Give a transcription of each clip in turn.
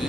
جی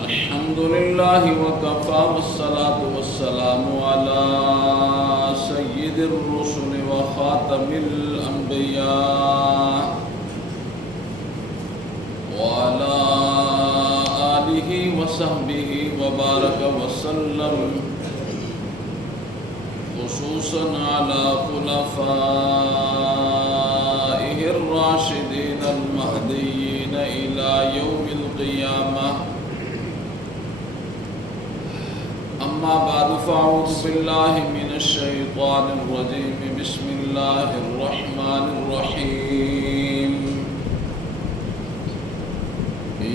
الحمد لله وكفى والصلاة والسلام على سيد الرسل وخاتم الأنبياء وعلى آله وصحبه وبارك وسلم خصوصا على خلفائه الراشدين المهديين إلى يوم القيامة. أما بعد فأعوذ بالله من الشيطان الرجيم. بسم الله الرحمن الرحيم.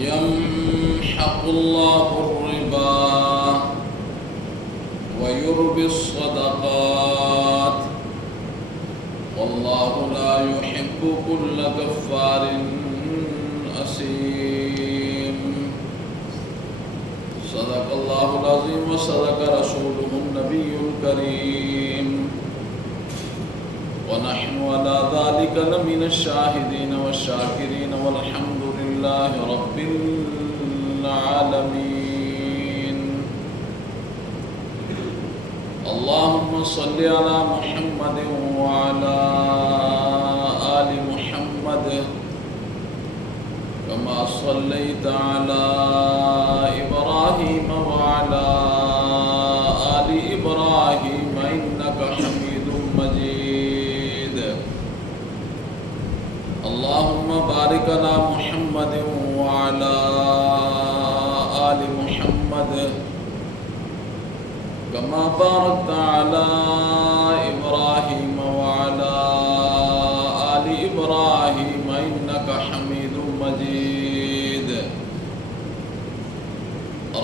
يمحق الله الربا ويربي الصدقات والله لا يحب كل كفار أثيم. صدق الله العظيم وصدق رسوله النبي الكريم ونحن على ذلك لمن الشاهدين والشاكرين والحمد لله رب العالمين. اللهم صل على محمد وعلى آل محمد كما صليت على إبراهيم وعلى آل إبراهيم إنك حميد مجيد. اللهم بارك على محمد وعلى آل محمد كما باركت على إبراهيم وعلى آل إبراهيم إنك حميد مجيد.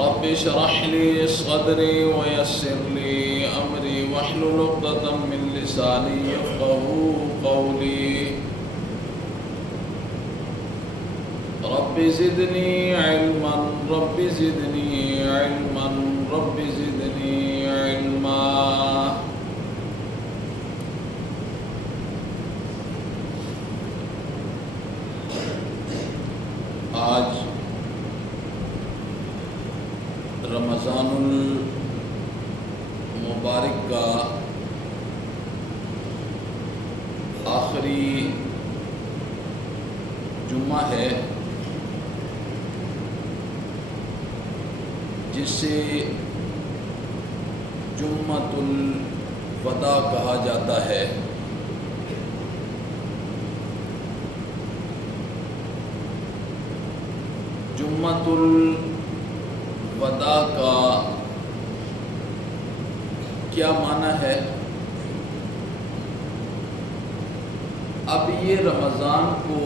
رب اشرح لي صدري ويسر لي أمري واحلل عقدة من لساني يفقهوا قولي. رب زدني علما رب زدني علما رب زدني علما. آج رمضان المبارک کا آخری جمعہ ہے جسے جمعۃ الوداع کہا جاتا ہے. جمعۃ الوداع کا کیا معنی ہے؟ اب یہ رمضان کو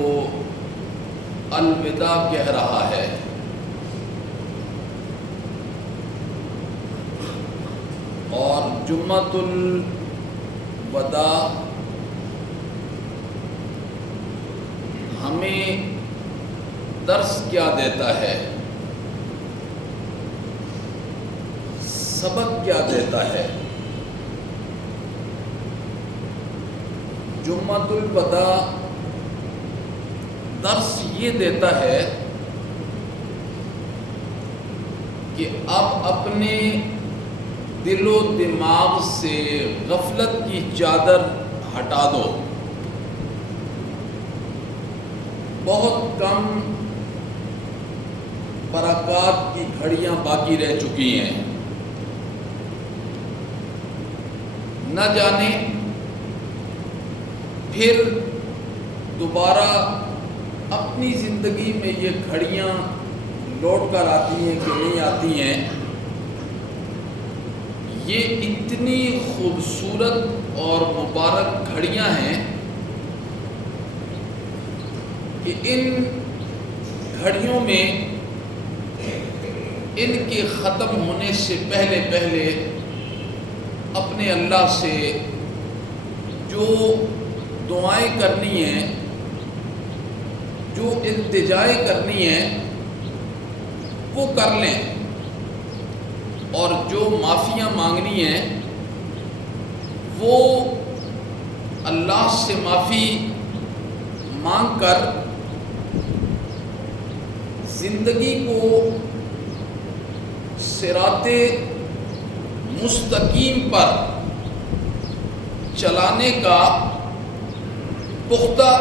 الوداع کہہ رہا ہے. اور جمعۃ الوداع ہمیں درس کیا دیتا ہے، سبق کیا دیتا ہے؟ جمعۃ الوداع درس یہ دیتا ہے کہ اب اپنے دل و دماغ سے غفلت کی چادر ہٹا دو. بہت کم برکات کی گھڑیاں باقی رہ چکی ہیں. نہ جانے پھر دوبارہ اپنی زندگی میں یہ گھڑیاں لوٹ کر آتی ہیں کہ نہیں آتی ہیں. یہ اتنی خوبصورت اور مبارک گھڑیاں ہیں کہ ان گھڑیوں میں ان کے ختم ہونے سے پہلے اپنے اللہ سے جو دعائیں کرنی ہیں، جو التجائیں کرنی ہیں وہ کر لیں، اور جو معافیاں مانگنی ہیں وہ اللہ سے معافی مانگ کر زندگی کو صراط مستقیم پر چلانے کا پختہ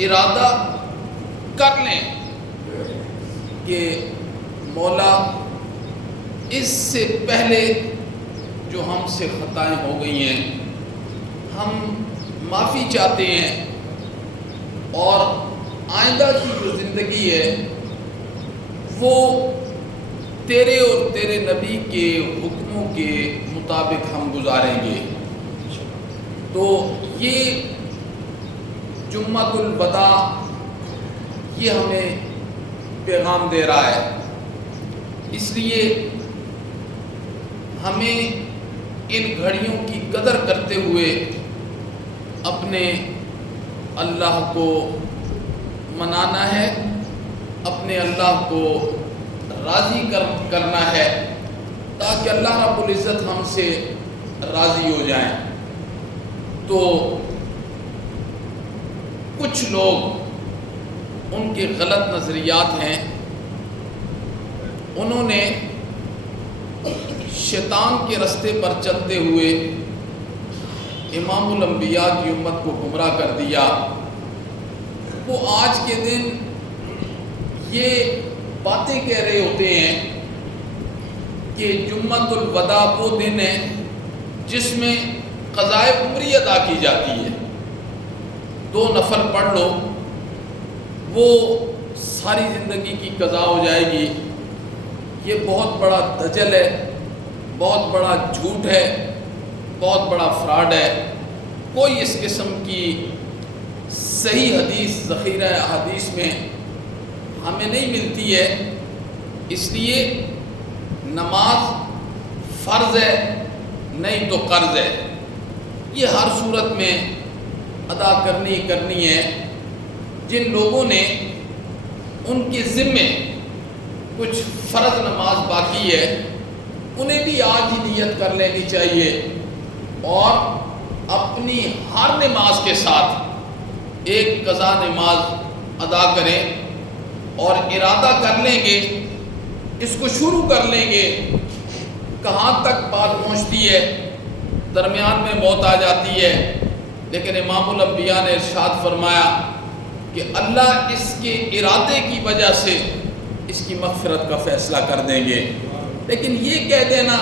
ارادہ کر لیں کہ مولا اس سے پہلے جو ہم سے خطائیں ہو گئی ہیں ہم معافی چاہتے ہیں، اور آئندہ کی جو زندگی ہے وہ تیرے اور تیرے نبی کے حکموں کے مطابق ہم گزاریں گے۔ تو یہ جمعۃ الوداع یہ ہمیں پیغام دے رہا ہے، اس لیے ہمیں ان گھڑیوں کی قدر کرتے ہوئے اپنے اللہ کو منانا ہے، اپنے اللہ کو راضی کرنا ہے، تاکہ اللہ رب العزت ہم سے راضی ہو جائیں۔ تو کچھ لوگ ان کے غلط نظریات ہیں، انہوں نے شیطان کے رستے پر چلتے ہوئے امام الانبیاء کی امت کو گمراہ کر دیا۔ وہ آج کے دن یہ باتیں کہہ رہے ہوتے ہیں کہ جمعۃ الوداع وہ دن ہے جس میں قضائے عمری ادا کی جاتی ہے، 2 نفل پڑھ لو وہ ساری زندگی کی قضا ہو جائے گی۔ یہ بہت بڑا دجل ہے، بہت بڑا جھوٹ ہے، بہت بڑا فراڈ ہے۔ کوئی اس قسم کی صحیح حدیث ذخیرہ احادیث میں ہمیں نہیں ملتی ہے۔ اس لیے نماز فرض ہے نہیں تو قرض ہے، یہ ہر صورت میں ادا کرنی ہے۔ جن لوگوں نے ان کے ذمے کچھ فرض نماز باقی ہے انہیں بھی آج ہی نیت کر لینی چاہیے، اور اپنی ہر نماز کے ساتھ ایک قضا نماز ادا کریں، اور ارادہ کر لیں گے، اس کو شروع کر لیں گے۔ کہاں تک بات پہنچتی ہے، درمیان میں موت آ جاتی ہے، لیکن امام الانبیاء نے ارشاد فرمایا کہ اللہ اس کے ارادے کی وجہ سے اس کی مغفرت کا فیصلہ کر دیں گے۔ لیکن یہ کہہ دینا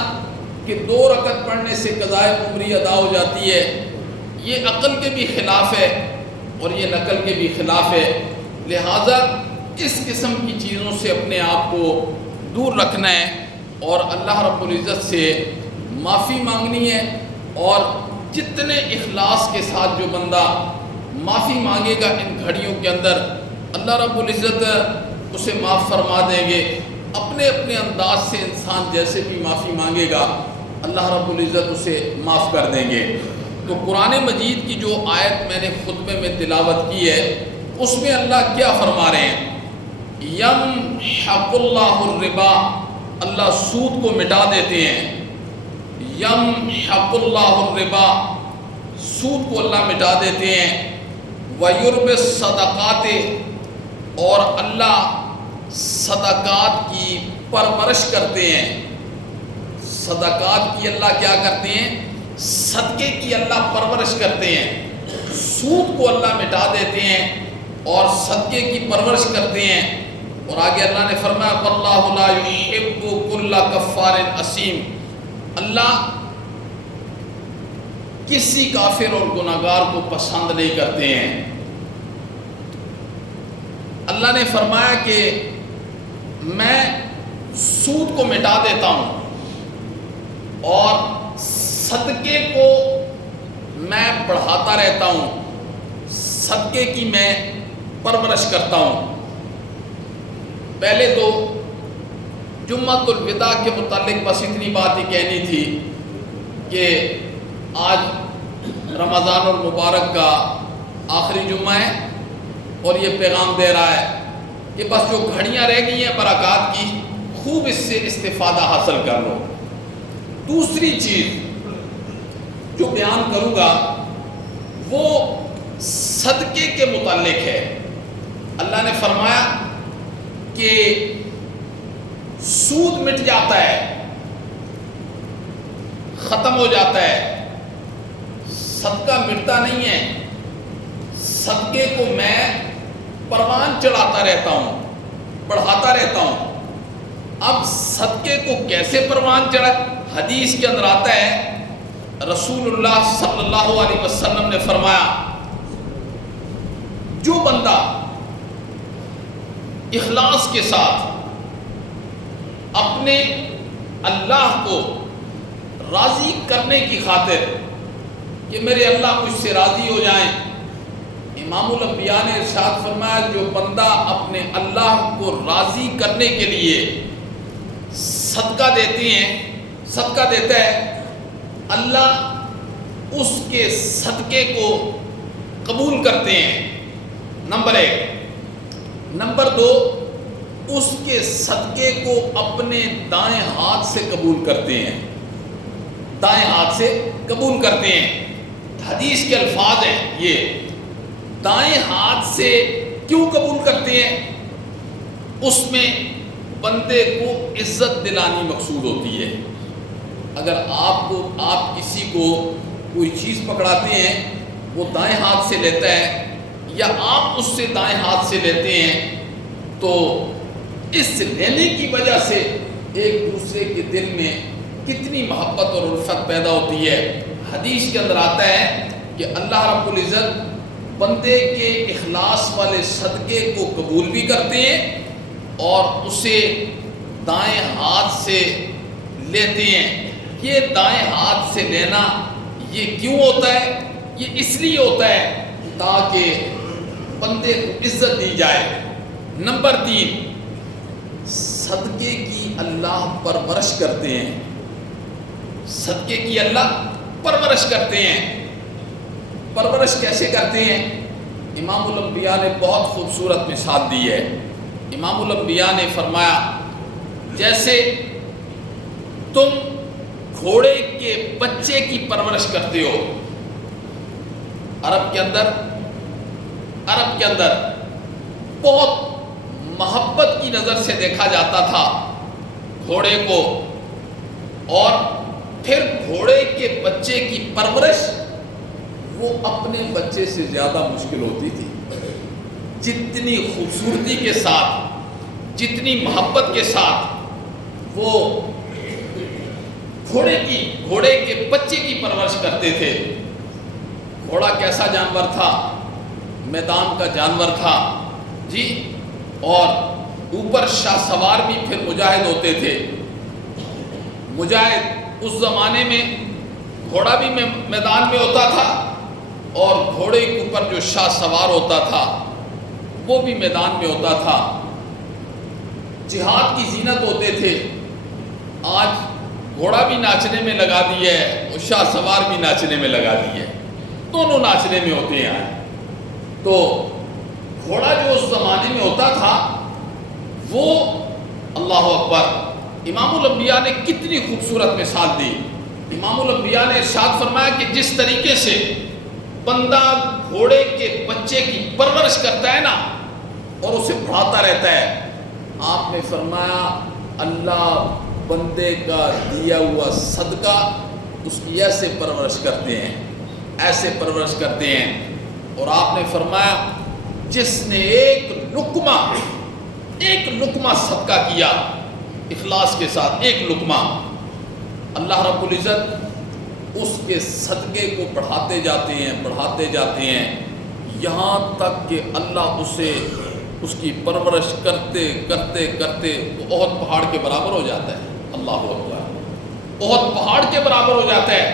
کہ 2 رکعت پڑھنے سے قضائے عمری ادا ہو جاتی ہے، یہ عقل کے بھی خلاف ہے اور یہ نقل کے بھی خلاف ہے۔ لہٰذا اس قسم کی چیزوں سے اپنے آپ کو دور رکھنا ہے، اور اللہ رب العزت سے معافی مانگنی ہے، اور جتنے اخلاص کے ساتھ جو بندہ معافی مانگے گا ان گھڑیوں کے اندر، اللہ رب العزت اسے معاف فرما دیں گے۔ اپنے اپنے انداز سے انسان جیسے بھی معافی مانگے گا اللہ رب العزت اسے معاف کر دیں گے۔ تو قرآن مجید کی جو آیت میں نے خطبے میں تلاوت کی ہے اس میں اللہ کیا فرما رہے ہیں؟ یمحق اللہ الربا، اللہ سود کو مٹا دیتے ہیں۔ یمحق اللہ الربا، سود کو اللہ مٹا دیتے ہیں۔ وَيُرْبِ الصَّدَقَاتِ، اور اللہ صدقات کی پرورش کرتے ہیں۔ صدقات کی اللہ کیا کرتے ہیں؟ صدقے کی اللہ پرورش کرتے ہیں۔ سود کو اللہ مٹا دیتے ہیں اور صدقے کی پرورش کرتے ہیں۔ اور آگے اللہ نے فرمایا وَاللَّهُ لَا يُحِبُّ كُلَّ كَفَّارٍ أَثِيمٍ، اللہ کسی کافر اور گناہگار کو پسند نہیں کرتے ہیں۔ اللہ نے فرمایا کہ میں سود کو مٹا دیتا ہوں اور صدقے کو میں بڑھاتا رہتا ہوں، صدقے کی میں پرورش کرتا ہوں۔ پہلے تو جمعۃ الوداع کے متعلق بس اتنی بات ہی کہنی تھی کہ آج رمضان المبارک کا آخری جمعہ ہے اور یہ پیغام دے رہا ہے کہ بس جو گھڑیاں رہ گئی ہیں برکات کی، خوب اس سے استفادہ حاصل کر لو۔ دوسری چیز جو بیان کروں گا وہ صدقے کے متعلق ہے۔ اللہ نے فرمایا کہ سود مٹ جاتا ہے، ختم ہو جاتا ہے، صدقہ مٹتا نہیں ہے۔ صدقے کو میں پروان چڑھاتا رہتا ہوں، بڑھاتا رہتا ہوں۔ اب صدقے کو کیسے پروان چڑھا؟ حدیث کے اندر آتا ہے، رسول اللہ صلی اللہ علیہ وسلم نے فرمایا، جو بندہ اخلاص کے ساتھ اپنے اللہ کو راضی کرنے کی خاطر کہ میرے اللہ مجھ سے راضی ہو جائیں، امام الانبیاء نے ارشاد فرمایا جو بندہ اپنے اللہ کو راضی کرنے کے لیے صدقہ دیتا ہے، اللہ اس کے صدقے کو قبول کرتے ہیں، نمبر 1۔ نمبر 2، اس کے صدقے کو اپنے دائیں ہاتھ سے قبول کرتے ہیں، دائیں ہاتھ سے قبول کرتے ہیں۔ حدیث کے الفاظ ہیں یہ، دائیں ہاتھ سے کیوں قبول کرتے ہیں؟ اس میں بندے کو عزت دلانی مقصود ہوتی ہے۔ اگر آپ کسی کو کوئی چیز پکڑاتے ہیں، وہ دائیں ہاتھ سے لیتا ہے یا آپ اس سے دائیں ہاتھ سے لیتے ہیں، تو اس لینے کی وجہ سے ایک دوسرے کے دل میں کتنی محبت اور الفت پیدا ہوتی ہے۔ حدیث کے اندر آتا ہے کہ اللہ رب العزت بندے کے اخلاص والے صدقے کو قبول بھی کرتے ہیں اور اسے دائیں ہاتھ سے لیتے ہیں۔ یہ دائیں ہاتھ سے لینا یہ کیوں ہوتا ہے؟ یہ اس لیے ہوتا ہے تاکہ بندے کو عزت دی جائے۔ نمبر 3، صدقے کی اللہ پرورش کرتے ہیں، صدقے کی اللہ پرورش کرتے ہیں۔ پرورش کیسے کرتے ہیں؟ امام الانبیاء نے بہت خوبصورت مثال دی ہے۔ امام الانبیاء نے فرمایا، جیسے تم گھوڑے کے بچے کی پرورش کرتے ہو، عرب کے اندر بہت محبت کی نظر سے دیکھا جاتا تھا گھوڑے کو، اور پھر گھوڑے کے بچے کی پرورش وہ اپنے بچے سے زیادہ مشکل ہوتی تھی۔ جتنی خوبصورتی کے ساتھ، جتنی محبت کے ساتھ وہ گھوڑے کے بچے کی پرورش کرتے تھے۔ گھوڑا کیسا جانور تھا؟ میدان کا جانور تھا جی، اور اوپر شاہ سوار بھی پھر مجاہد ہوتے تھے۔ مجاہد اس زمانے میں گھوڑا بھی میدان میں ہوتا تھا اور گھوڑے کے اوپر جو شاہ سوار ہوتا تھا وہ بھی میدان میں ہوتا تھا۔ جہاد کی زینت ہوتے تھے۔ آج گھوڑا بھی ناچنے میں لگا دیا ہے اور شاہ سوار بھی ناچنے میں لگا دیا ہے، دونوں ناچنے میں ہوتے ہیں۔ تو گھوڑا جو اس زمانے میں ہوتا تھا وہ، اللہ اکبر، امام الانبیاء نے کتنی خوبصورت مثال دی۔ امام الانبیاء نے ارشاد فرمایا کہ جس طریقے سے بندہ گھوڑے کے بچے کی پرورش کرتا ہے نا اور اسے بڑھاتا رہتا ہے، آپ نے فرمایا اللہ بندے کا دیا ہوا صدقہ اس کی ایسے پرورش کرتے ہیں، ایسے پرورش کرتے ہیں۔ اور آپ نے فرمایا جس نے ایک لقمہ صدقہ کیا اخلاص کے ساتھ، ایک لقمہ، اللہ رب العزت اس کے صدقے کو بڑھاتے جاتے ہیں یہاں تک کہ اللہ اسے اس کی پرورش کرتے وہ احد پہاڑ کے برابر ہو جاتا ہے۔ اللہ اکبر، احد پہاڑ کے برابر ہو جاتا ہے۔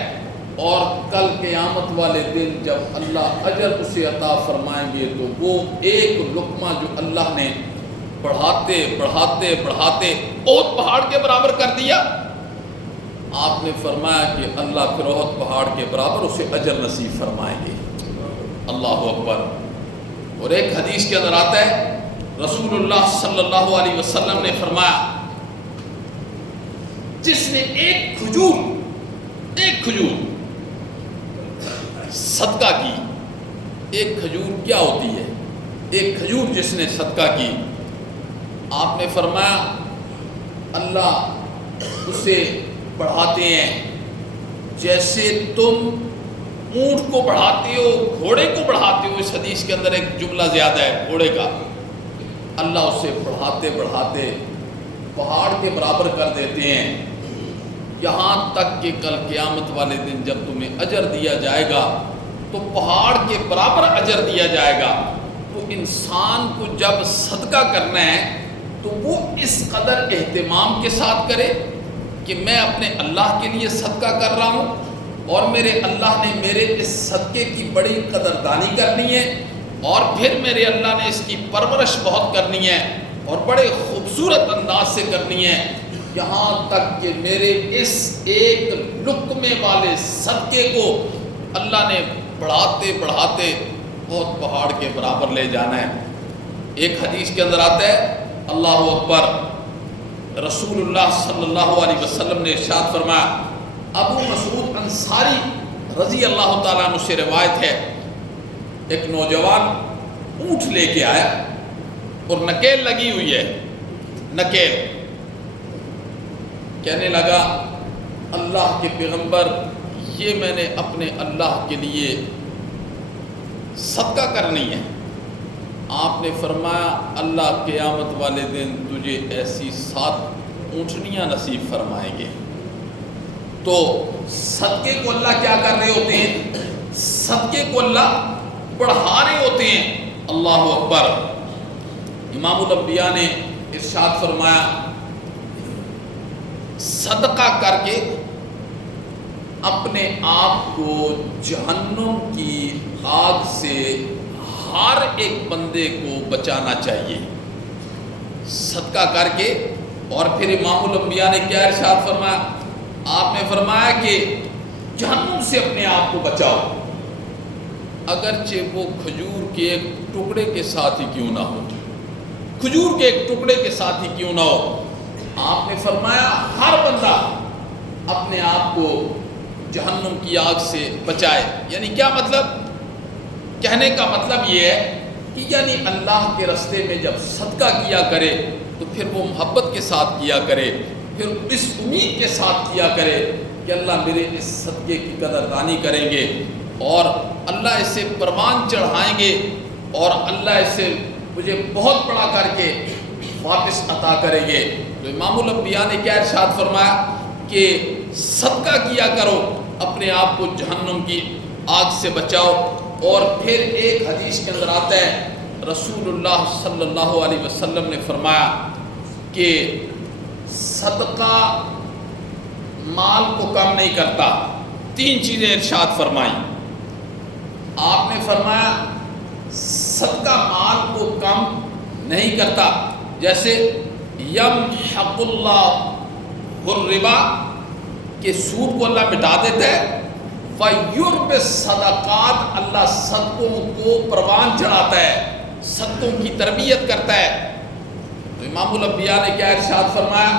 اور کل قیامت والے دن جب اللہ اجر اسے عطا فرمائیں گے تو وہ ایک لقمہ جو اللہ نے بڑھاتے بڑھاتے بڑھاتے احد پہاڑ کے برابر کر دیا۔ آپ نے فرمایا کہ اللہ پھر احد پہاڑ کے برابر اسے اجر نصیب فرمائیں گے۔ اللہ اکبر۔ اور ایک حدیث کے اندر آتا ہے رسول اللہ صلی اللہ علیہ وسلم نے فرمایا جس نے ایک کھجور صدقہ کی، ایک کھجور کیا ہوتی ہے؟ ایک کھجور جس نے صدقہ کی، آپ نے فرمایا اللہ اسے بڑھاتے ہیں جیسے تم اونٹ کو بڑھاتے ہو، گھوڑے کو بڑھاتے ہو۔ اس حدیث کے اندر ایک جملہ زیادہ ہے گھوڑے کا۔ اللہ اسے بڑھاتے بڑھاتے پہاڑ کے برابر کر دیتے ہیں، یہاں تک کہ کل قیامت والے دن جب تمہیں اجر دیا جائے گا تو پہاڑ کے برابر اجر دیا جائے گا۔ تو انسان کو جب صدقہ کرنا ہے تو وہ اس قدر اہتمام کے ساتھ کرے کہ میں اپنے اللہ کے لیے صدقہ کر رہا ہوں اور میرے اللہ نے میرے اس صدقے کی بڑی قدردانی کرنی ہے، اور پھر میرے اللہ نے اس کی پرورش بہت کرنی ہے اور بڑے خوبصورت انداز سے کرنی ہے، یہاں تک کہ میرے اس ایک لقمے والے صدقے کو اللہ نے بڑھاتے بڑھاتے بہت پہاڑ کے برابر لے جانا ہے۔ ایک حدیث کے اندر آتا ہے اللہ اکبر، رسول اللہ صلی اللہ علیہ وسلم نے ارشاد فرمایا، ابو مسعود انصاری رضی اللہ تعالیٰ عنہ سے روایت ہے، ایک نوجوان اونٹ لے کے آیا اور نکیل لگی ہوئی ہے، نکیل، کہنے لگا اللہ کے پیغمبر یہ میں نے اپنے اللہ کے لیے صدقہ کرنی ہے۔ آپ نے فرمایا اللہ قیامت والے دن تجھے ایسی 7 اونٹنیاں نصیب فرمائیں گے۔ تو صدقے کو اللہ کیا کر رہے ہوتے ہیں؟ صدقے کو اللہ بڑھا رہے ہوتے ہیں۔ اللہ اکبر۔ امام الانبیاء نے ارشاد فرمایا صدقہ کر کے اپنے آپ کو جہنم کی آگ سے ہر ایک بندے کو بچانا چاہیے، صدقہ کر کے۔ اور پھر امام الانبیاء نے کیا ارشاد فرمایا؟ آپ نے فرمایا کہ جہنم سے اپنے آپ کو بچاؤ، اگرچہ وہ کھجور کے ایک ٹکڑے کے ساتھ ہی کیوں نہ ہو، کھجور کے ایک ٹکڑے کے ساتھ ہی کیوں نہ ہو۔ آپ نے فرمایا ہر بندہ اپنے آپ کو جہنم کی آگ سے بچائے۔ یعنی کیا مطلب؟ کہنے کا مطلب یہ ہے کہ یعنی اللہ کے راستے میں جب صدقہ کیا کرے تو پھر وہ محبت کے ساتھ کیا کرے، پھر اس امید کے ساتھ کیا کرے کہ اللہ میرے اس صدقے کی قدردانی کریں گے اور اللہ اسے پروان چڑھائیں گے اور اللہ اسے مجھے بہت بڑا کر کے واپس عطا کریں گے۔ تو امام الانبیاء نے کیا ارشاد فرمایا کہ صدقہ کیا کرو، اپنے آپ کو جہنم کی آگ سے بچاؤ۔ اور پھر ایک حدیث کے اندر آتا ہے رسول اللہ صلی اللہ علیہ وسلم نے فرمایا کہ صدقہ مال کو کم نہیں کرتا۔ 3 چیزیں ارشاد فرمائیں۔ آپ نے فرمایا صدقہ مال کو کم نہیں کرتا، جیسے یمحق اللہ الربا کہ سود کو اللہ مٹا دیتا ہے، وَيُرْبِ الصَّدَقَاتِ اللہ صدقوں کو پروان چڑھاتا ہے، صدقوں کی تربیت کرتا ہے۔ تو امام الانبیاء نے کیا ارشاد فرمایا؟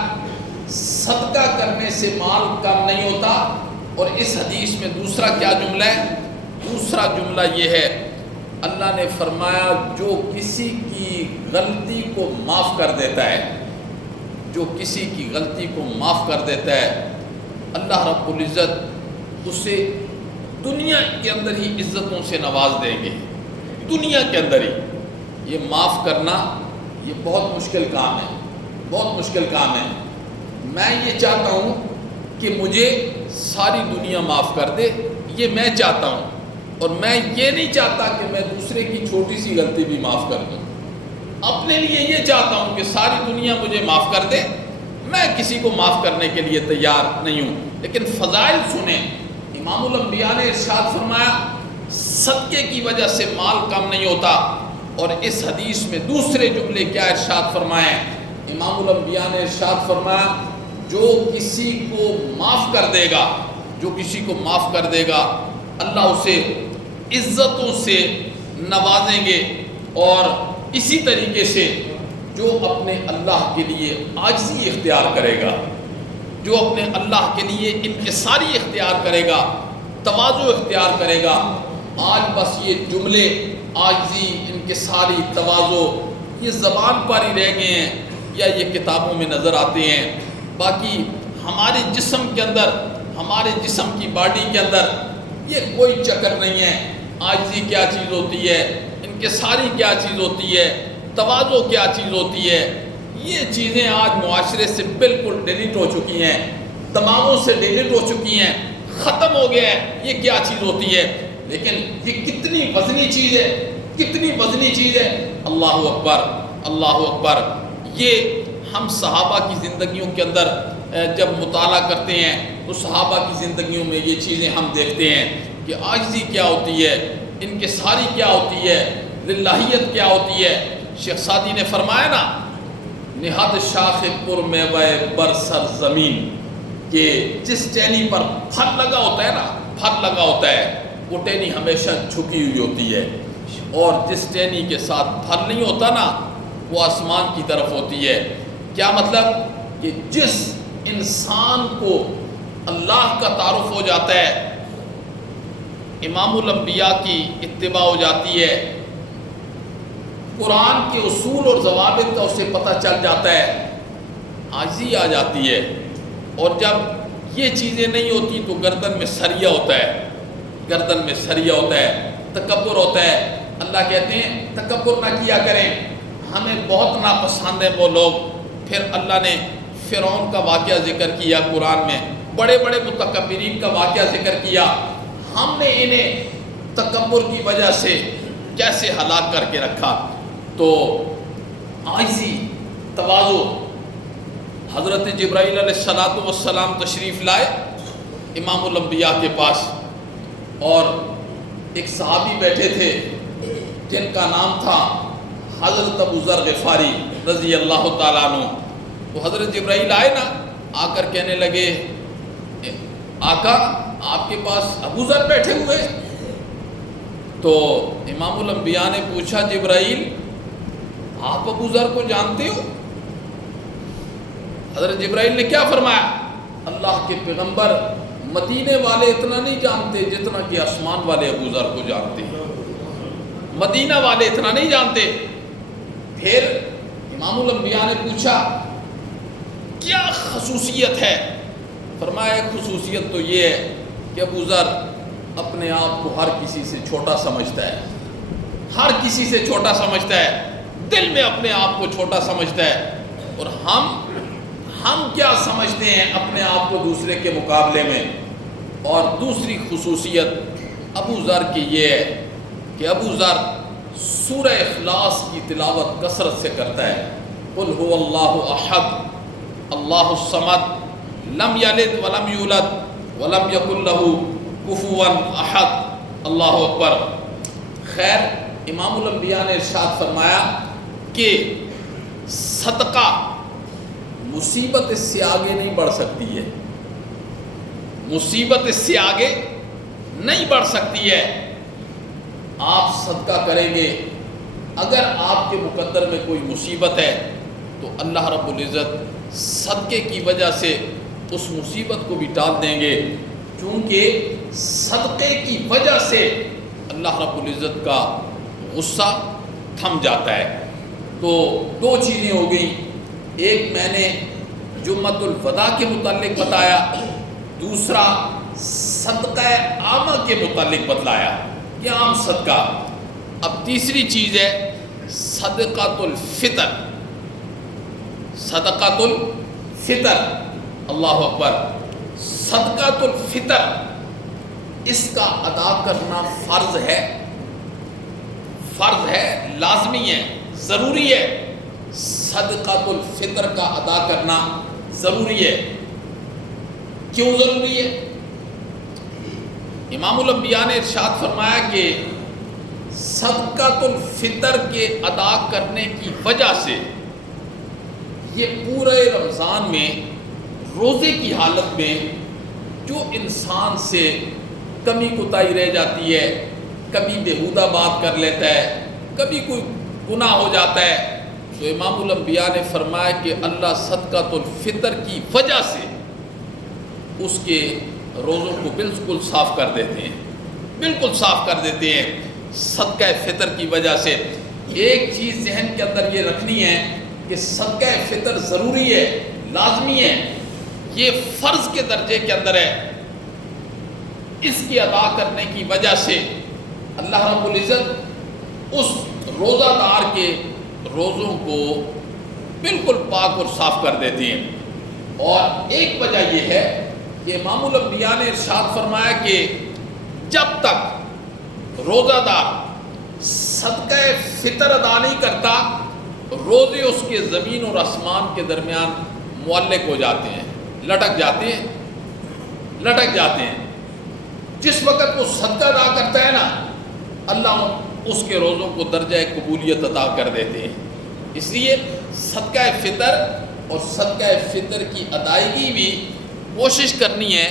صدقہ کرنے سے مال کم نہیں ہوتا۔ اور اس حدیث میں دوسرا کیا جملہ ہے؟ دوسرا جملہ یہ ہے، اللہ نے فرمایا جو کسی کی غلطی کو معاف کر دیتا ہے، جو کسی کی غلطی کو معاف کر دیتا ہے، اللہ رب العزت اسے دنیا کے اندر ہی عزتوں سے نواز دیں گے۔ دنیا کے اندر ہی یہ معاف کرنا یہ بہت مشکل کام ہے، بہت مشکل کام ہے۔ میں یہ چاہتا ہوں کہ مجھے ساری دنیا معاف کر دے، یہ میں چاہتا ہوں، اور میں یہ نہیں چاہتا کہ میں دوسرے کی چھوٹی سی غلطی بھی معاف کر دوں۔ اپنے لیے یہ چاہتا ہوں کہ ساری دنیا مجھے معاف کر دے، میں کسی کو معاف کرنے کے لیے تیار نہیں ہوں۔ لیکن فضائل سنیں، امام الانبیاء نے ارشاد فرمایا صدقے کی وجہ سے مال کم نہیں ہوتا۔ اور اس حدیث میں دوسرے جملے کیا ارشاد فرمائے؟ امام الانبیاء نے ارشاد فرمایا جو کسی کو معاف کر دے گا، جو کسی کو معاف کر دے گا اللہ اسے عزتوں سے نوازیں گے، اور اسی طریقے سے جو اپنے اللہ کے لیے عاجزی اختیار کرے گا، جو اپنے اللہ کے لیے انکساری اختیار کرے گا، تواضع اختیار کرے گا۔ آج بس یہ جملے عاجزی، انکساری، تواضع یہ زبان پر ہی رہ گئے ہیں یا یہ کتابوں میں نظر آتے ہیں، باقی ہمارے جسم کے اندر، ہمارے جسم کی باڈی کے اندر یہ کوئی چکر نہیں ہے۔ عاجزی کیا چیز ہوتی ہے، انکساری کیا چیز ہوتی ہے، تواضع کیا چیز ہوتی ہے، یہ چیزیں آج معاشرے سے بالکل ڈیلیٹ ہو چکی ہیں، دماغوں سے ڈیلیٹ ہو چکی ہیں، ختم ہو گیا ہے یہ کیا چیز ہوتی ہے۔ لیکن یہ کتنی وزنی چیز ہے، کتنی وزنی چیز ہے۔ اللہ اکبر، اللہ اکبر۔ یہ ہم صحابہ کی زندگیوں کے اندر جب مطالعہ کرتے ہیں تو صحابہ کی زندگیوں میں یہ چیزیں ہم دیکھتے ہیں کہ عاجزی کیا ہوتی ہے، انکساری کیا ہوتی ہے، للہیت کیا ہوتی ہے۔ شیخ سعدی نے فرمایا نا، نہاد شاخ پر میوہ بر سر زمین، کہ جس ٹہنی پر پھل لگا ہوتا ہے نا، پھل لگا ہوتا ہے وہ ٹہنی ہمیشہ جھکی ہوئی ہوتی ہے، اور جس ٹہنی کے ساتھ پھل نہیں ہوتا نا وہ آسمان کی طرف ہوتی ہے۔ کیا مطلب؟ کہ جس انسان کو اللہ کا تعارف ہو جاتا ہے، امام الانبیاء کی اتباع ہو جاتی ہے، قرآن کے اصول اور ضوابط کا اسے پتہ چل جاتا ہے، عاجزی آ جاتی ہے۔ اور جب یہ چیزیں نہیں ہوتی تو گردن میں سریا ہوتا ہے، گردن میں سریا ہوتا ہے، تکبر ہوتا ہے۔ اللہ کہتے ہیں تکبر نہ کیا کریں، ہمیں بہت ناپسند ہیں وہ لوگ۔ پھر اللہ نے فرعون کا واقعہ ذکر کیا قرآن میں، بڑے بڑے متکبرین کا واقعہ ذکر کیا، ہم نے انہیں تکبر کی وجہ سے کیسے ہلاک کر کے رکھا۔ تو عاجزی، تواضع۔ حضرت جبرائیل علیہ السلام تشریف لائے امام الانبیاء کے پاس، اور ایک صحابی بیٹھے تھے جن کا نام تھا حضرت ابو ذر غفاری رضی اللہ تعالیٰ عنہ۔ تو حضرت جبرائیل آئے نا، آ کر کہنے لگے آقا آپ کے پاس ابو ذر بیٹھے ہوئے۔ تو امام الانبیاء نے پوچھا جبرائیل آپ ابو ذر کو جانتے ہو؟ حضرت جبرائیل نے کیا فرمایا؟ اللہ کے پیغمبر مدینے والے اتنا نہیں جانتے جتنا کہ آسمان والے ابو ذر کو جانتے ہیں، مدینہ والے اتنا نہیں جانتے۔ پھر امام الانبیاء نے پوچھا کیا خصوصیت ہے؟ فرمایا ایک خصوصیت تو یہ ہے کہ ابو ذر اپنے آپ کو ہر کسی سے چھوٹا سمجھتا ہے، ہر کسی سے چھوٹا سمجھتا ہے، دل میں اپنے آپ کو چھوٹا سمجھتا ہے۔ اور ہم کیا سمجھتے ہیں اپنے آپ کو دوسرے کے مقابلے میں؟ اور دوسری خصوصیت ابو ذر کی یہ ہے کہ ابو ذر سورہ اخلاص کی تلاوت کثرت سے کرتا ہے۔ قل هو اللہ احد اللہ الصمد لم یلد ولم یولد ولم یکن لہ کفوا احد۔ اللہ اکبر۔ خیر، امام الانبیاء نے ارشاد فرمایا کہ صدقہ مصیبت اس سے آگے نہیں بڑھ سکتی ہے، مصیبت اس سے آگے نہیں بڑھ سکتی ہے۔ آپ صدقہ کریں گے، اگر آپ کے مقدر میں کوئی مصیبت ہے تو اللہ رب العزت صدقے کی وجہ سے اس مصیبت کو بھی ٹال دیں گے، چونکہ صدقے کی وجہ سے اللہ رب العزت کا غصہ تھم جاتا ہے۔ تو دو چیزیں ہو گئیں، ایک میں نے جمعۃ الوداع کے متعلق بتایا، دوسرا صدقہ عامہ کے متعلق بتلایا کہ عام صدقہ۔ اب تیسری چیز ہے صدقۃ الفطر، صدقۃ الفطر۔ اللہ اکبر۔ صدقۃ الفطر، اس کا ادا کرنا فرض ہے، فرض ہے، لازمی ہے، ضروری ہے۔ صدقۃ الفطر کا ادا کرنا ضروری ہے۔ کیوں ضروری ہے؟ امام الانبیاء نے ارشاد فرمایا کہ صدقۃ الفطر کے ادا کرنے کی وجہ سے یہ پورے رمضان میں روزے کی حالت میں جو انسان سے کمی کوتاہی رہ جاتی ہے، کبھی بےہودہ بات کر لیتا ہے، کبھی کوئی گناہ ہو جاتا ہے، تو امام الانبیاء نے فرمایا کہ اللہ صدقۃ الفطر کی وجہ سے اس کے روزوں کو بالکل صاف کر دیتے ہیں، بالکل صاف کر دیتے ہیں صدقہ فطر کی وجہ سے۔ ایک چیز ذہن کے اندر یہ رکھنی ہے کہ صدقہ فطر ضروری ہے، لازمی ہے، یہ فرض کے درجے کے اندر ہے۔ اس کی ادا کرنے کی وجہ سے اللہ رب العزت اس روزہ دار کے روزوں کو بالکل پاک اور صاف کر دیتے ہیں۔ اور ایک وجہ یہ ہے کہ امام الانبیاء نے ارشاد فرمایا کہ جب تک روزہ دار صدقہ فطر ادا نہیں کرتا، روزے اس کے زمین اور آسمان کے درمیان معلق ہو جاتے ہیں، لٹک جاتے ہیں۔ جس وقت وہ صدقہ ادا کرتا ہے نا، اللہ اس کے روزوں کو درجہ قبولیت عطا کر دیتے ہیں۔ اس لیے صدقہ فطر اور صدقہ فطر کی ادائیگی بھی کوشش کرنی ہے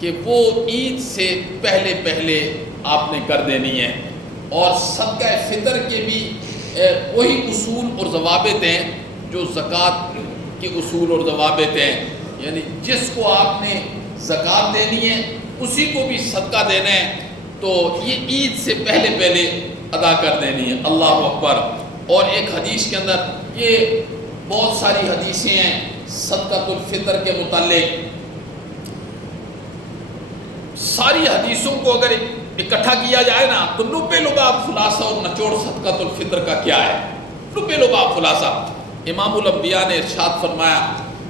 کہ وہ عید سے پہلے آپ نے کر دینی ہے۔ اور صدقہ فطر کے بھی وہی اصول اور ضوابط ہیں جو زکوٰۃ کے اصول اور ضوابط ہیں، یعنی جس کو آپ نے زکوٰۃ دینی ہے اسی کو بھی صدقہ دینا ہے، تو یہ عید سے پہلے ادا کر دینی ہے۔ اللہ اکبر۔ اور ایک حدیث کے اندر، یہ بہت ساری حدیثیں ہیں صدقۃ الفطر کے متعلق، ساری حدیثوں کو اگر اکٹھا کیا جائے نا تو لب لباب خلاصہ اور نچوڑ صدقۃ الفطر کا کیا ہے، لب لباب خلاصہ۔ امام الانبیاء نے ارشاد فرمایا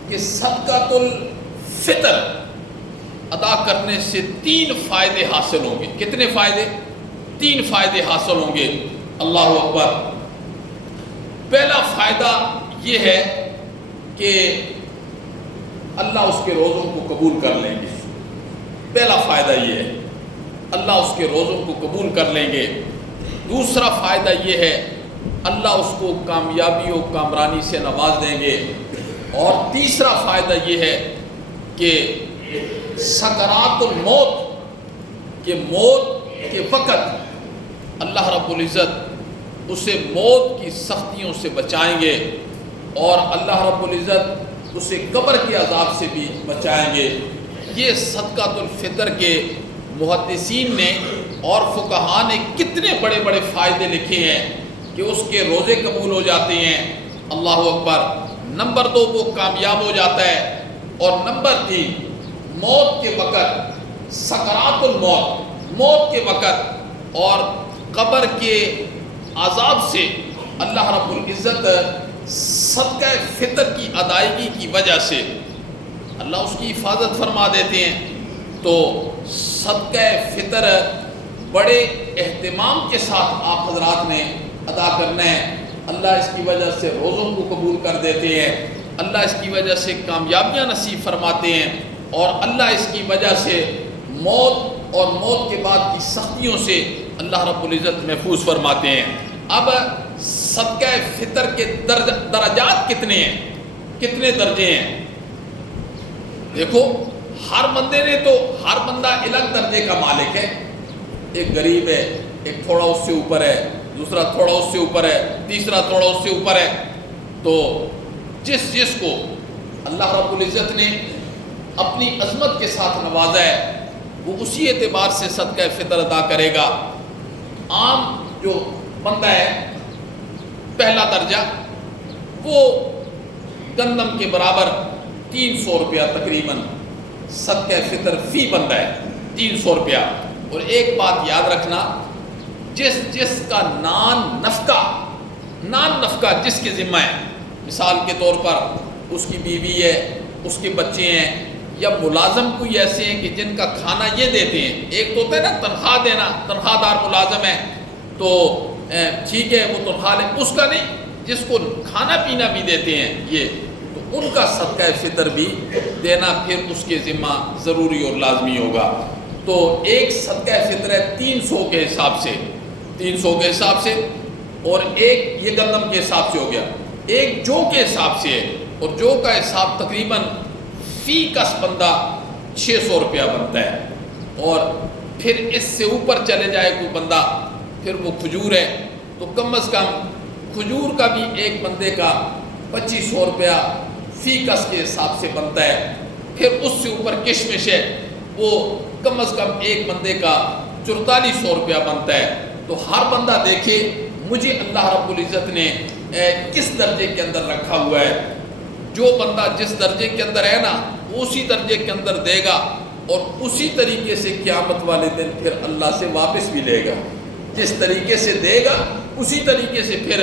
کہ صدقۃ الفطر ادا کرنے سے 3 فائدے حاصل ہوں گے۔ کتنے فائدے؟ 3 فائدے حاصل ہوں گے۔ اللہ اکبر۔ پہلا فائدہ یہ ہے کہ اللہ اس کے روزوں کو قبول کر لیں گے۔ پہلا فائدہ یہ ہے، اللہ اس کے روزوں کو قبول کر لیں گے۔ دوسرا فائدہ یہ ہے، اللہ اس کو کامیابی و کامرانی سے نواز دیں گے۔ اور تیسرا فائدہ یہ ہے کہ سکرات الموت کے موت کے وقت اللہ رب العزت اسے موت کی سختیوں سے بچائیں گے، اور اللہ رب العزت اسے قبر کے عذاب سے بھی بچائیں گے۔ یہ صدقۃ الفطر کے محدثین نے اور فقہاء نے کتنے بڑے فائدے لکھے ہیں کہ اس کے روزے قبول ہو جاتے ہیں۔ اللہ اکبر۔ نمبر 2 وہ کامیاب ہو جاتا ہے، اور نمبر 3 موت کے وقت، سکرات الموت، موت کے وقت اور قبر کے عذاب سے اللہ رب العزت صدقہ فطر کی ادائیگی کی وجہ سے اللہ اس کی حفاظت فرما دیتے ہیں۔ تو صدقہ فطر بڑے اہتمام کے ساتھ آپ حضرات نے ادا کرنا ہے۔ اللہ اس کی وجہ سے روزوں کو قبول کر دیتے ہیں، اللہ اس کی وجہ سے کامیابیاں نصیب فرماتے ہیں، اور اللہ اس کی وجہ سے موت اور موت کے بعد کی سختیوں سے اللہ رب العزت محفوظ فرماتے ہیں۔ اب صدقہ فطر کے درجات کتنے ہیں، کتنے درجے ہیں؟ دیکھو، ہر بندہ الگ درجے کا مالک ہے۔ ایک غریب ہے، ایک تھوڑا اس سے اوپر ہے، دوسرا تھوڑا اس سے اوپر ہے، تیسرا تھوڑا اس سے اوپر ہے۔ تو جس کو اللہ رب العزت نے اپنی عظمت کے ساتھ نوازا ہے وہ اسی اعتبار سے صدقہ فطر ادا کرے گا۔ عام جو بندہ ہے پہلا درجہ، وہ گندم کے برابر 300 روپیہ تقریباً صدقہ فطر فی بندہ ہے، 300 روپیہ۔ اور ایک بات یاد رکھنا، جس کا نان نفقہ جس کے ذمہ ہے، مثال کے طور پر اس کی بیوی ہے، اس کے بچے ہیں، یا ملازم کوئی ایسے ہیں کہ جن کا کھانا یہ دیتے ہیں۔ ایک تو ہوتا ہے نا تنخواہ دینا، تنخواہ دار ملازم ہے تو ٹھیک ہے وہ تنخواہ لے، اس کا نہیں، جس کو کھانا پینا بھی دیتے ہیں یہ، تو ان کا صدقہ فطر بھی دینا پھر اس کے ذمہ ضروری اور لازمی ہوگا۔ تو ایک صدقہ فطر ہے 300 کے حساب سے، 300 کے حساب سے، اور ایک یہ گندم کے حساب سے ہو گیا، ایک جو کے حساب سے ہے، اور جو کا حساب تقریباً فی کس بندہ 600 روپیہ بنتا ہے، اور پھر اس سے اوپر چلے جائے کوئی بندہ، پھر وہ کھجور ہے تو کم از کم کھجور کا بھی ایک بندے کا 2500 روپیہ فی کس کے حساب سے بنتا ہے، پھر اس سے اوپر کشمش ہے وہ کم از کم ایک بندے کا 4400 روپیہ بنتا ہے۔ تو ہر بندہ دیکھے مجھے اللہ رب العزت نے کس درجے کے اندر رکھا ہوا ہے، جو بندہ جس درجے کے اندر ہے نا اسی درجے کے اندر دے گا، اور اسی طریقے سے قیامت والے دن پھر اللہ سے واپس بھی لے گا، جس طریقے سے دے گا اسی طریقے سے پھر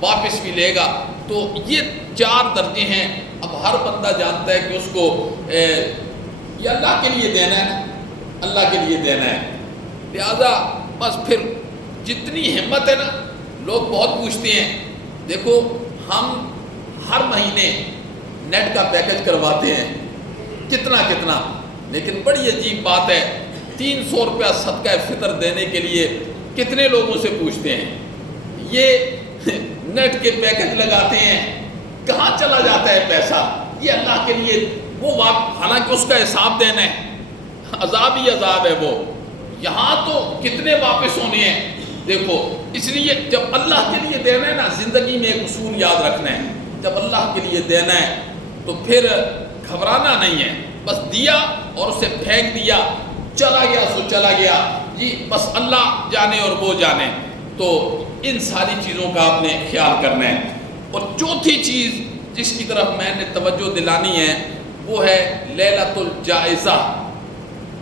واپس بھی لے گا۔ تو یہ 4 درجے ہیں۔ اب ہر بندہ جانتا ہے کہ اس کو یہ اللہ کے لیے دینا ہے، اللہ کے لیے دینا ہے، لہذا بس پھر جتنی ہمت ہے نا، لوگ بہت پوچھتے ہیں، دیکھو ہم ہر مہینے نیٹ کا پیکج کرواتے ہیں کتنا، لیکن بڑی عجیب بات ہے 300 روپیہ صدقہ فطر دینے کے لیے کتنے لوگوں سے پوچھتے ہیں، یہ نیٹ کے پیکج لگاتے ہیں، کہاں چلا جاتا ہے پیسہ؟ یہ اللہ کے لیے وہ حالانکہ اس کا حساب دینا ہے، عذاب ہی عذاب ہے وہ، یہاں تو کتنے واپس ہونے ہیں دیکھو۔ اس لیے جب اللہ کے لیے دینا ہے نا، زندگی میں ایک اصول یاد رکھنا ہے، جب اللہ کے لیے دینا ہے تو پھر گھبرانا نہیں ہے، بس دیا اور اسے پھینک دیا، چلا گیا سو چلا گیا جی، بس اللہ جانے اور وہ جانے۔ تو ان ساری چیزوں کا آپ نے خیال کرنا ہے۔ اور چوتھی چیز جس کی طرف میں نے توجہ دلانی ہے وہ ہے لیلۃ الجائزہ۔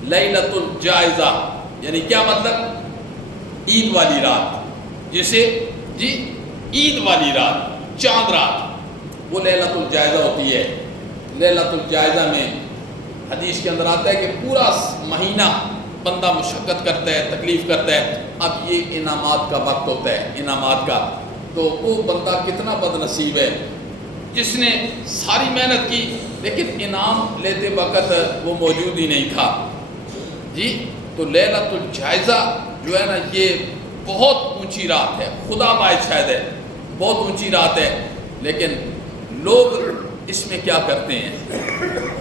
لیلۃ الجائزہ یعنی کیا مطلب؟ عید والی رات، جیسے جی عید والی رات، چاند رات، وہ لیلۃ الجائزہ ہوتی ہے۔ لیلۃ الجائزہ میں حدیث کے اندر آتا ہے کہ پورا مہینہ بندہ مشقت کرتا ہے، تکلیف کرتا ہے، اب یہ انعامات کا وقت ہوتا ہے، انعامات کا، تو وہ بندہ کتنا بد نصیب ہے جس نے ساری محنت کی لیکن انعام لیتے وقت وہ موجود ہی نہیں تھا جی۔ تو لیلۃ الجائزہ جو ہے نا یہ بہت اونچی رات ہے، خدا باعث شاید ہے، بہت اونچی رات ہے، لیکن لوگ اس میں کیا کرتے ہیں؟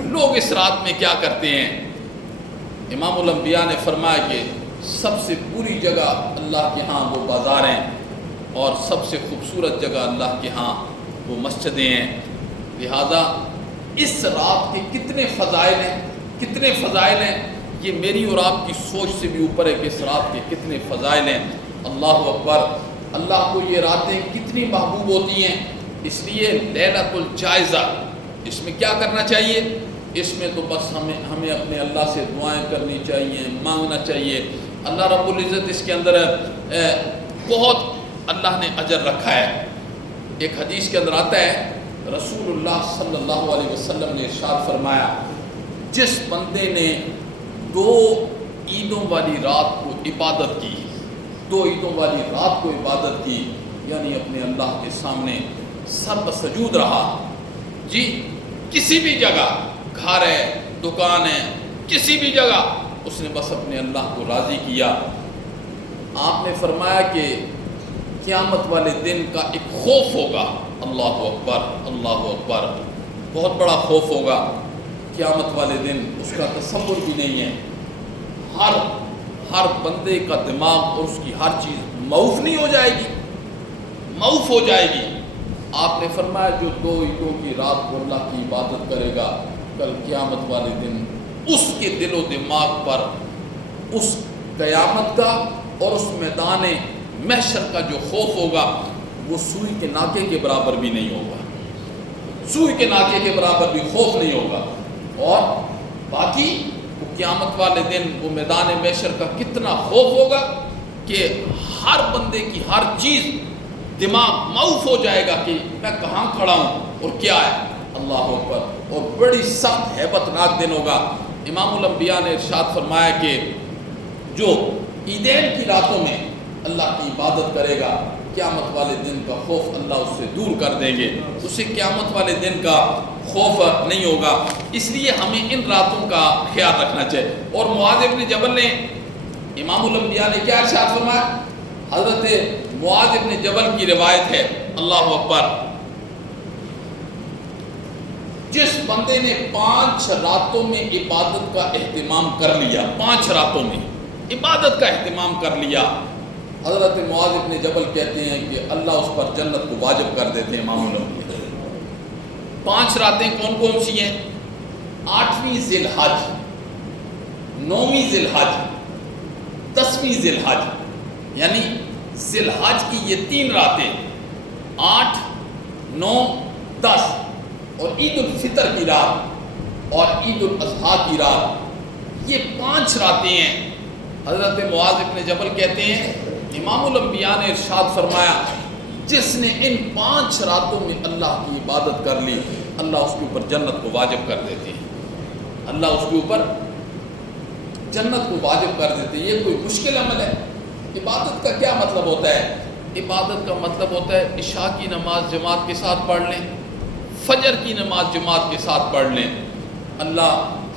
لوگ اس رات میں کیا کرتے ہیں؟ امام الانبیاء نے فرمایا کہ سب سے بری جگہ اللہ کے ہاں وہ بازار ہیں، اور سب سے خوبصورت جگہ اللہ کے ہاں وہ مسجدیں ہیں۔ لہذا اس رات کے کتنے فضائل ہیں، کتنے فضائل ہیں، یہ میری اور آپ کی سوچ سے بھی اوپر ہے کہ اس رات کے کتنے فضائل ہیں۔ اللہ اکبر، اللہ کو یہ راتیں کتنی محبوب ہوتی ہیں۔ اس لیے لیلۃ الجائزہ، اس میں کیا کرنا چاہیے؟ اس میں تو بس ہمیں اپنے اللہ سے دعائیں کرنی چاہیے، مانگنا چاہیے۔ اللہ رب العزت اس کے اندر بہت اللہ نے اجر رکھا ہے۔ ایک حدیث کے اندر آتا ہے رسول اللہ صلی اللہ علیہ وسلم نے ارشاد فرمایا، جس بندے نے 2 عیدوں والی رات کو عبادت کی، 2 عیدوں والی رات کو عبادت کی، یعنی اپنے اللہ کے سامنے سر بسجود رہا جی، کسی بھی جگہ، گھر ہے، دکان ہے، کسی بھی جگہ اس نے بس اپنے اللہ کو راضی کیا۔ آپ نے فرمایا کہ قیامت والے دن کا ایک خوف ہوگا، اللہ اکبر، اللہ اکبر، بہت بڑا خوف ہوگا قیامت والے دن، اس کا تصور بھی نہیں ہے۔ ہر بندے کا دماغ اور اس کی ہر چیز معوف نہیں ہو جائے گی، معوف ہو جائے گی۔ آپ نے فرمایا جو 2 عیدوں کی رات کو اللہ کی عبادت کرے گا، کل قیامت والے دن اس کے دل و دماغ پر اس قیامت کا اور اس میدان محشر کا جو خوف ہوگا وہ سوئی کے ناکے کے برابر بھی نہیں ہوگا، سوئی کے ناکے کے برابر بھی خوف نہیں ہوگا۔ اور باقی وہ قیامت والے دن وہ میدان محشر کا کتنا خوف ہوگا کہ ہر بندے کی ہر چیز دماغ معوف ہو جائے گا کہ میں کہاں کھڑا ہوں اور کیا ہے، اللہ اکبر، اور بڑی سخت ہیبت ناک دن ہوگا۔ امام الانبیاء نے ارشاد فرمایا کہ جو عیدین کی راتوں میں اللہ کی عبادت کرے گا، قیامت والے دن کا خوف اللہ اس سے دور کر دیں گے، اسے قیامت والے دن کا خوف نہیں ہوگا۔ اس لیے ہمیں ان راتوں کا خیال رکھنا چاہیے۔ اور معاذ بن جبل نے، امام الانبیاء نے کیا ارشاد فرمایا؟ حضرت معاذ ابن جبل کی روایت ہے، اللہ اکبر، جس بندے نے 5 راتوں میں عبادت کا اہتمام کر لیا، 5 راتوں میں عبادت کا اہتمام کر لیا، حضرت معاذ ابن جبل کہتے ہیں کہ اللہ اس پر جنت کو واجب کر دیتے ہیں امام الانبیاء۔ 5 راتیں کون کون سی ہیں؟ 8ویں ذی الحج، 9ویں ذی الحج، 10ویں ذی الحج، یعنی ذی الحج کی یہ 3 راتیں، 8، 9، 10، اور عید الفطر کی رات اور عید الاضحیٰ کی رات، یہ 5 راتیں ہیں۔ حضرت معاذ ابن جبل کہتے ہیں امام الانبیاء نے ارشاد فرمایا جس نے ان 5 راتوں میں اللہ کی عبادت کر لی، اللہ اس کے اوپر جنت کو واجب کر دیتے ہیں، اللہ اس کے اوپر جنت کو واجب کر دیتے ہیں۔ یہ کوئی مشکل عمل ہے؟ عبادت کا کیا مطلب ہوتا ہے؟ عبادت کا مطلب ہوتا ہے عشاء کی نماز جماعت کے ساتھ پڑھ لیں، فجر کی نماز جماعت کے ساتھ پڑھ لیں، اللہ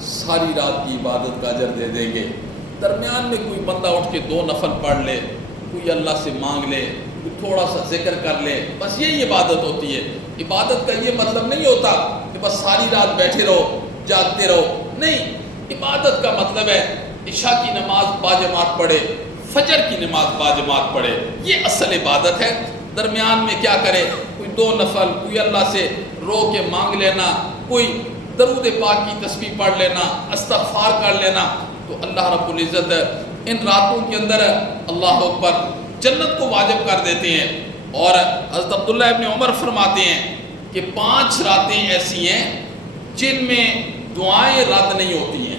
ساری رات کی عبادت کا اجر دے دیں گے۔ درمیان میں کوئی بندہ اٹھ کے 2 نفل پڑھ لے، کوئی اللہ سے مانگ لے، کوئی تھوڑا سا ذکر کر لے، بس یہی عبادت ہوتی ہے۔ عبادت کا یہ مطلب نہیں ہوتا کہ بس ساری رات بیٹھے رہو، جاگتے رہو، نہیں، عبادت کا مطلب ہے عشاء کی نماز باجماعت پڑھے، فجر کی نماز باجماعت پڑھے، یہ اصل عبادت ہے۔ درمیان میں کیا کرے؟ کوئی 2 نفل، کوئی اللہ سے رو کے مانگ لینا، کوئی درود پاک کی تسبیح پڑھ لینا، استغفار کر لینا، تو اللہ رب العزت ان راتوں کے اندر اللہ اکبر جنت کو واجب کر دیتے ہیں۔ اور حضرت عبداللہ ابن عمر فرماتے ہیں کہ 5 راتیں ایسی ہیں جن میں دعائیں رد نہیں ہوتی ہیں۔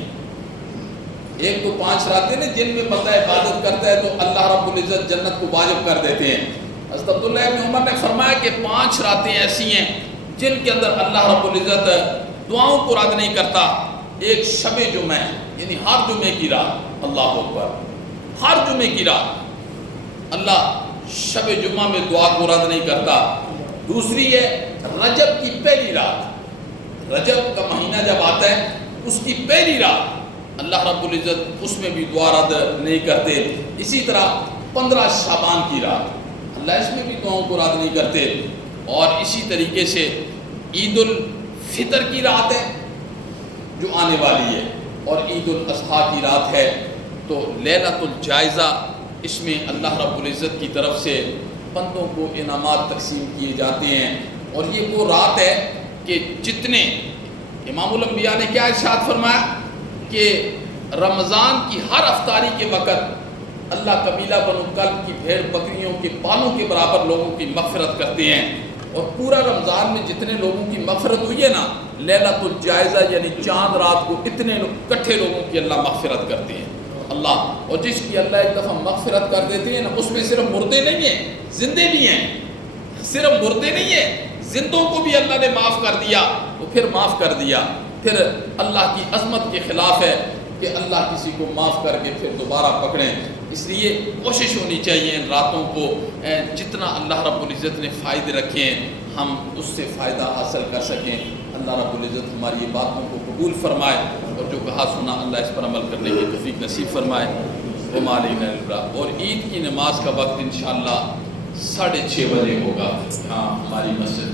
ایک تو 5 راتیں نے جن میں بندہ عبادت کرتا ہے تو اللہ رب العزت جنت کو واجب کر دیتے ہیں۔ حضرت عبداللہ ابن عمر نے فرمایا کہ 5 راتیں ایسی ہیں جن کے اندر اللہ رب العزت دعاؤں کو رد نہیں کرتا۔ ایک شب جمعہ ہے، یعنی ہر جمعے کی رات، اللہ اکبر، ہر جمعے کی رات اللہ شب جمعہ میں دعا کو رد نہیں کرتا۔ دوسری ہے رجب کی پہلی رات، رجب کا مہینہ جب آتا ہے اس کی پہلی رات اللہ رب العزت اس میں بھی دعا رد نہیں کرتے۔ اسی طرح 15 شعبان کی رات اللہ اس میں بھی دعاؤں کو رد نہیں کرتے۔ اور اسی طریقے سے عید الفطر کی رات ہے جو آنے والی ہے، اور عید الاضحیٰ کی رات ہے، تو لیلۃ الجائزہ، اس میں اللہ رب العزت کی طرف سے بندوں کو انعامات تقسیم کیے جاتے ہیں۔ اور یہ وہ رات ہے کہ جتنے امام الانبیاء نے کیا ارشاد فرمایا کہ رمضان کی ہر افطاری کے وقت اللہ قبیلہ بنو کلب کی بھیڑ بکریوں کے بالوں کے برابر لوگوں کی مغفرت کرتے ہیں، اور پورا رمضان میں جتنے لوگوں کی مغفرت ہوئی ہے نا، لیلۃ الجائزہ یعنی چاند رات کو اتنے اکٹھے لوگوں کی اللہ مغفرت کرتے ہیں اللہ۔ اور جس کی اللہ ایک دفعہ مغفرت کر دیتے ہیں نا، اس میں صرف مردے نہیں ہیں، زندے بھی ہیں، صرف مردے نہیں ہیں، زندوں کو بھی اللہ نے معاف کر دیا، تو پھر معاف کر دیا۔ پھر اللہ کی عظمت کے خلاف ہے کہ اللہ کسی کو معاف کر کے پھر دوبارہ پکڑیں۔ اس لیے کوشش ہونی چاہیے ان راتوں کو جتنا اللہ رب العزت نے فائدے رکھے ہیں ہم اس سے فائدہ حاصل کر سکیں۔ اللہ رب العزت ہماری باتوں کو قبول فرمائے، اور جو کہا سنا اللہ اس پر عمل کرنے کی توفیق نصیب فرمائے۔ وما علینا الا البلاغ۔ اور عید کی نماز کا وقت انشاءاللہ 6:30 بجے ہوگا، ہاں ہماری مسجد